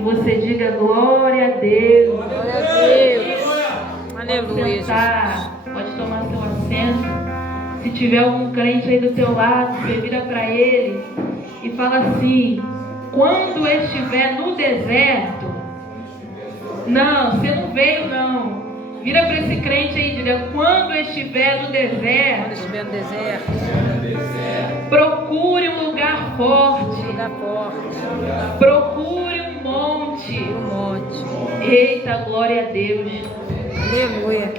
você diga glória a Deus. Glória a Deus. Aleluia. Pode tomar seu assento. Se tiver algum crente aí do teu lado, você vira para ele e fala assim: quando estiver no deserto, não, você não veio não. Vira para esse crente aí e diga: quando estiver no deserto, procure um lugar forte. Procure um monte. Eita, glória a Deus. Aleluia.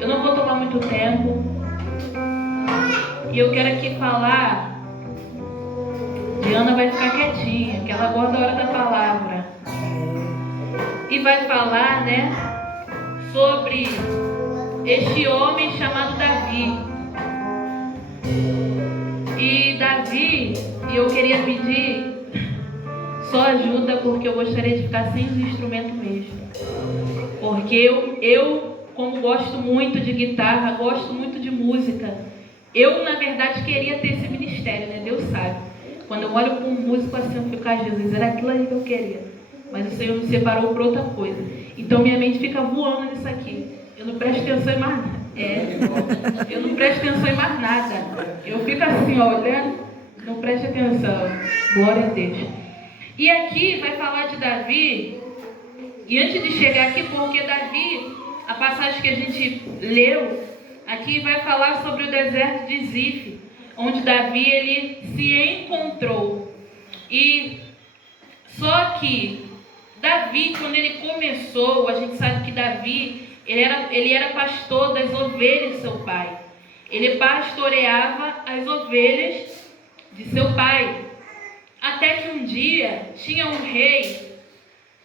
Eu não vou tomar muito tempo. E eu quero aqui falar. Diana vai ficar quietinha, que ela gosta da hora da palavra. E vai falar, né, sobre este homem chamado Davi. E Davi, eu queria pedir só ajuda, porque eu gostaria de ficar sem os instrumentos mesmo. Porque eu, como gosto muito de guitarra, gosto muito de música, eu, na verdade, queria ter esse ministério, né? Deus sabe. Quando eu olho para um músico assim, eu fico: Jesus, era aquilo ali que eu queria. Mas o Senhor me separou para outra coisa. Então minha mente fica voando nisso aqui. Eu não presto atenção em mais nada. Eu não presto atenção em mais nada. Eu fico assim, ó, olhando, não preste atenção. Glória a Deus. E aqui vai falar de Davi. E antes de chegar aqui, porque Davi, a passagem que a gente leu, aqui vai falar sobre o deserto de Zif, onde Davi ele se encontrou. E só que Davi, quando ele começou, a gente sabe que Davi, ele era pastor das ovelhas de seu pai. Ele pastoreava as ovelhas de seu pai. Até que um dia tinha um rei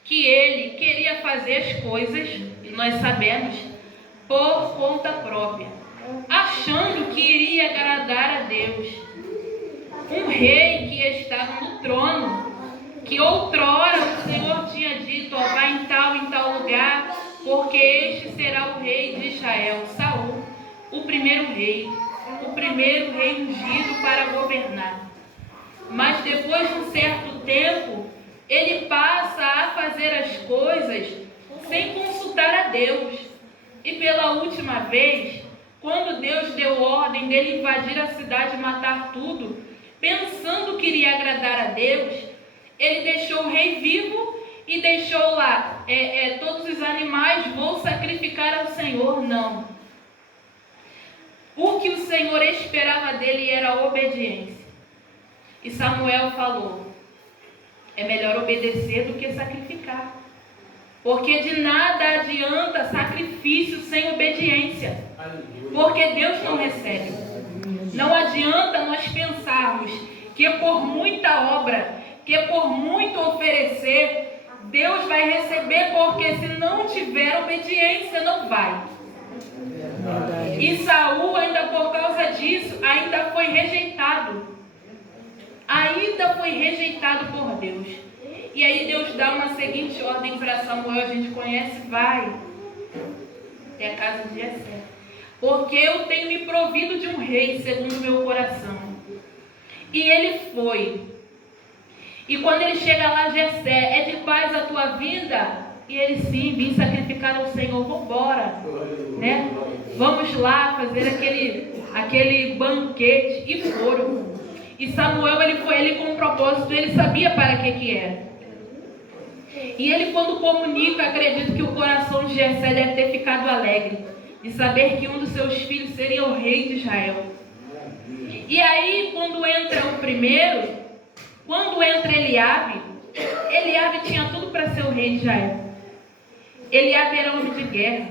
que ele queria fazer as coisas, e nós sabemos, por conta própria, achando que iria agradar a Deus. Um rei que estava no trono, que outrora o Senhor tinha dito: ó, vai em tal lugar, porque este será o rei de Israel, Saul, o primeiro rei ungido para governar. Mas depois de um certo tempo, ele passa a fazer as coisas sem consultar a Deus. E pela última vez, quando Deus deu ordem dele invadir a cidade e matar tudo, pensando que iria agradar a Deus, ele deixou o rei vivo e deixou lá todos os animais: vou sacrificar ao Senhor. Não. O que o Senhor esperava dele era a obediência. E Samuel falou: é melhor obedecer do que sacrificar. Porque de nada adianta sacrifício sem obediência. Porque Deus não recebe. Não adianta nós pensarmos que por muita obra, que por muito oferecer, Deus vai receber, porque se não tiver obediência, não vai. E Saul, ainda por causa disso, ainda foi rejeitado. Ainda foi rejeitado por Deus. E aí Deus dá uma seguinte ordem para Samuel, a gente conhece: vai até a casa de Jessé, porque eu tenho me provido de um rei segundo o meu coração. E ele foi. E quando ele chega lá, Jessé: é de paz a tua vinda? E ele: sim, vim sacrificar ao Senhor. Vamos embora, né? Vamos lá fazer aquele banquete. E foram. E Samuel, ele foi ali com um propósito, ele sabia para que era. E ele, quando comunica, acredito que o coração de Jessé deve ter ficado alegre, de saber que um dos seus filhos seria o rei de Israel. E aí, quando entra o primeiro, quando entra Eliabe tinha tudo para ser o rei de Israel. Eliabe era homem de guerra.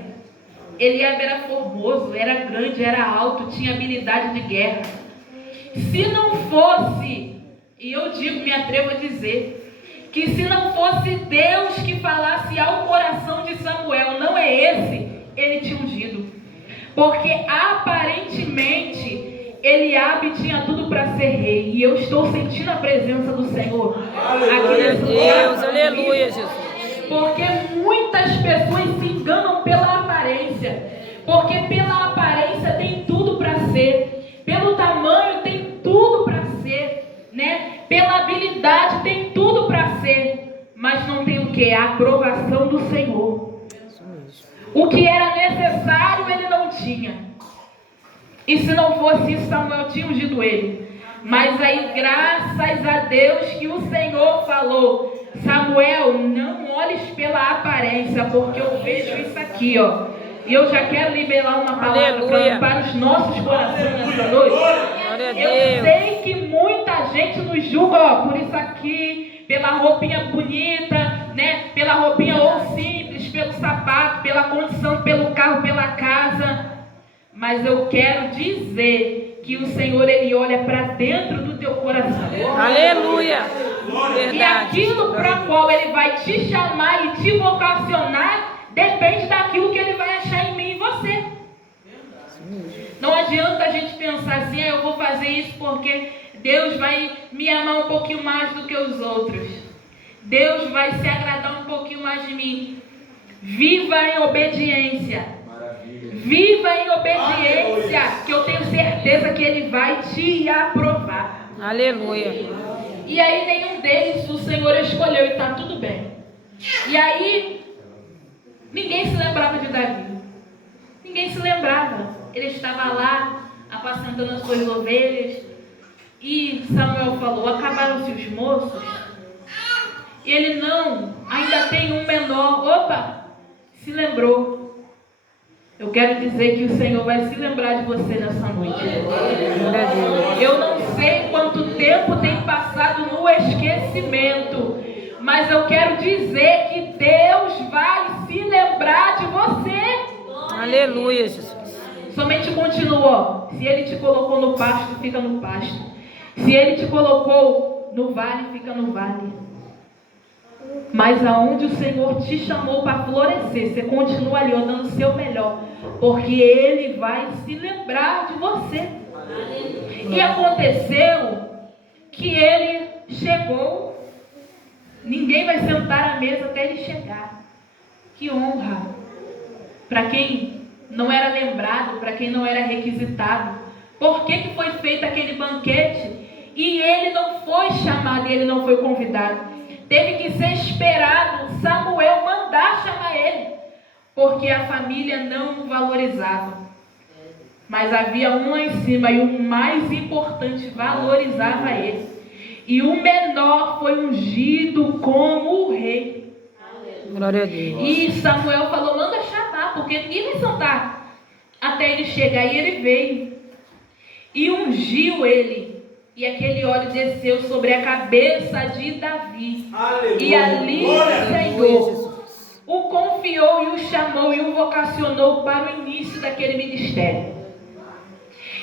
Eliabe era formoso, era grande, era alto, tinha habilidade de guerra. Se não fosse, e eu digo, me atrevo a dizer, que se não fosse Deus que falasse ao coração de Samuel: não é esse, ele tinha ungido. Porque aparentemente Eliabe tinha tudo para ser rei. E eu estou sentindo a presença do Senhor aqui nesse lugar. Aleluia, Jesus. Porque muitas pessoas se enganam pela aparência. Porque pela aparência tem tudo para ser. Pelo tamanho tem tudo para ser. né? Pela habilidade, tem tudo para ser, mas não tem o que? A aprovação do Senhor. O que era necessário, ele não tinha. E se não fosse isso, Samuel tinha ungido ele. Mas aí, graças a Deus, que o Senhor falou: Samuel, não olhes pela aparência, porque eu vejo isso aqui, ó. E eu já quero liberar uma palavra para os nossos corações nessa noite. Eu sei que muita gente nos julga, ó, por isso aqui, pela roupinha bonita, né? Pela roupinha ou simples, pelo sapato, pela condição, pelo carro, pela casa. Mas eu quero dizer que o Senhor, Ele olha para dentro do teu coração. Aleluia! E aquilo para qual Ele vai te chamar e te vocacionar depende daquilo que Ele vai achar em mim e você. Não adianta a gente pensar assim: eu vou fazer isso porque Deus vai me amar um pouquinho mais do que os outros. Deus vai se agradar um pouquinho mais de mim. Viva em obediência. Viva em obediência, que eu tenho certeza que Ele vai te aprovar. Aleluia. E aí nenhum deles o Senhor escolheu e está tudo bem. E aí ninguém se lembrava de Davi. Ninguém se lembrava. Ele estava lá apacentando as suas ovelhas. E Samuel falou: acabaram-se os moços? E ele: não, ainda tem um menor. Opa, se lembrou. Eu quero dizer que o Senhor vai se lembrar de você nessa noite. Eu não sei quanto tempo tem passado no esquecimento, mas eu quero dizer que Deus vai se lembrar de você. Aleluia, Jesus. Somente continua. Se Ele te colocou no pasto, fica no pasto. Se Ele te colocou no vale, fica no vale. Mas aonde o Senhor te chamou para florescer, você continua ali, dando o seu melhor, porque Ele vai se lembrar de você. E aconteceu que ele chegou. Ninguém vai sentar à mesa até ele chegar. Que honra! Para quem não era lembrado, para quem não era requisitado. Por que foi feito aquele banquete e ele não foi chamado e ele não foi convidado? Teve que ser esperado Samuel mandar chamar ele, porque a família não o valorizava. Mas havia um lá em cima e o mais importante valorizava ele. E o menor foi ungido como o rei. Glória a Deus. E Samuel falou: manda chamar, porque ninguém vai sentar até ele chegar. E ele veio e ungiu ele. E aquele óleo desceu sobre a cabeça de Davi. Aleluia. E ali o Senhor o confiou e o chamou e o vocacionou para o início daquele ministério.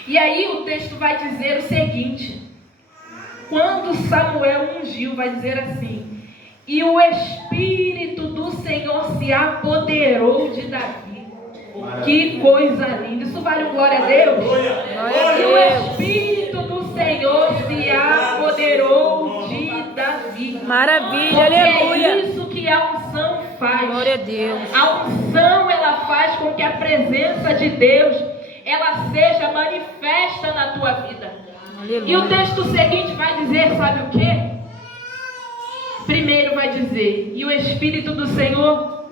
E aí o texto vai dizer o seguinte: quando Samuel ungiu, vai dizer assim: e o Espírito do Senhor se apoderou de Davi. Que coisa linda! Isso vale um glória a Deus? E o Espírito do Senhor se apoderou de Davi. Maravilha, porque aleluia. É isso que a unção faz. Glória a Deus. A unção, ela faz com que a presença de Deus, ela seja manifesta na tua vida. Aleluia. E o texto seguinte vai dizer, sabe o quê? Primeiro vai dizer: e o Espírito do Senhor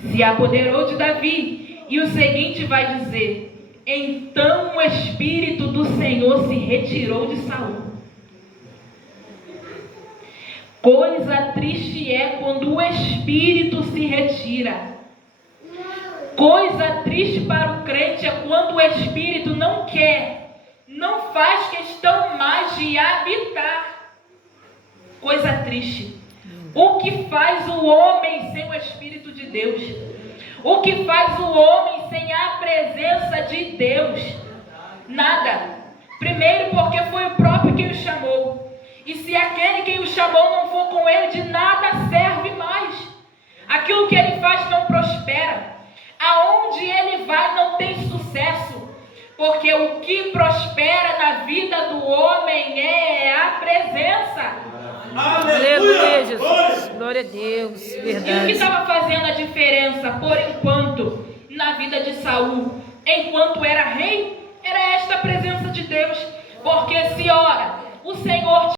se apoderou de Davi. E o seguinte vai dizer: então o Espírito do Senhor se retirou de Saul. Coisa triste é quando o Espírito se retira. Coisa triste para o crente é quando o Espírito não quer, não faz questão mais de habitar. Coisa triste. O que faz o homem sem o Espírito de Deus? O que faz o homem sem a presença de Deus? Nada. Primeiro, porque foi o próprio quem o chamou. E se aquele quem o chamou não for com ele, de nada serve mais. Aquilo que ele faz não prospera. Aonde ele vai não tem sucesso. Porque o que prospera na vida do homem é a presença. Aleluia, Jesus. Glória a Deus. Verdade. E o que estava fazendo a diferença, por enquanto, na vida de Saul, enquanto era rei, era esta presença de Deus. Porque se ora, o Senhor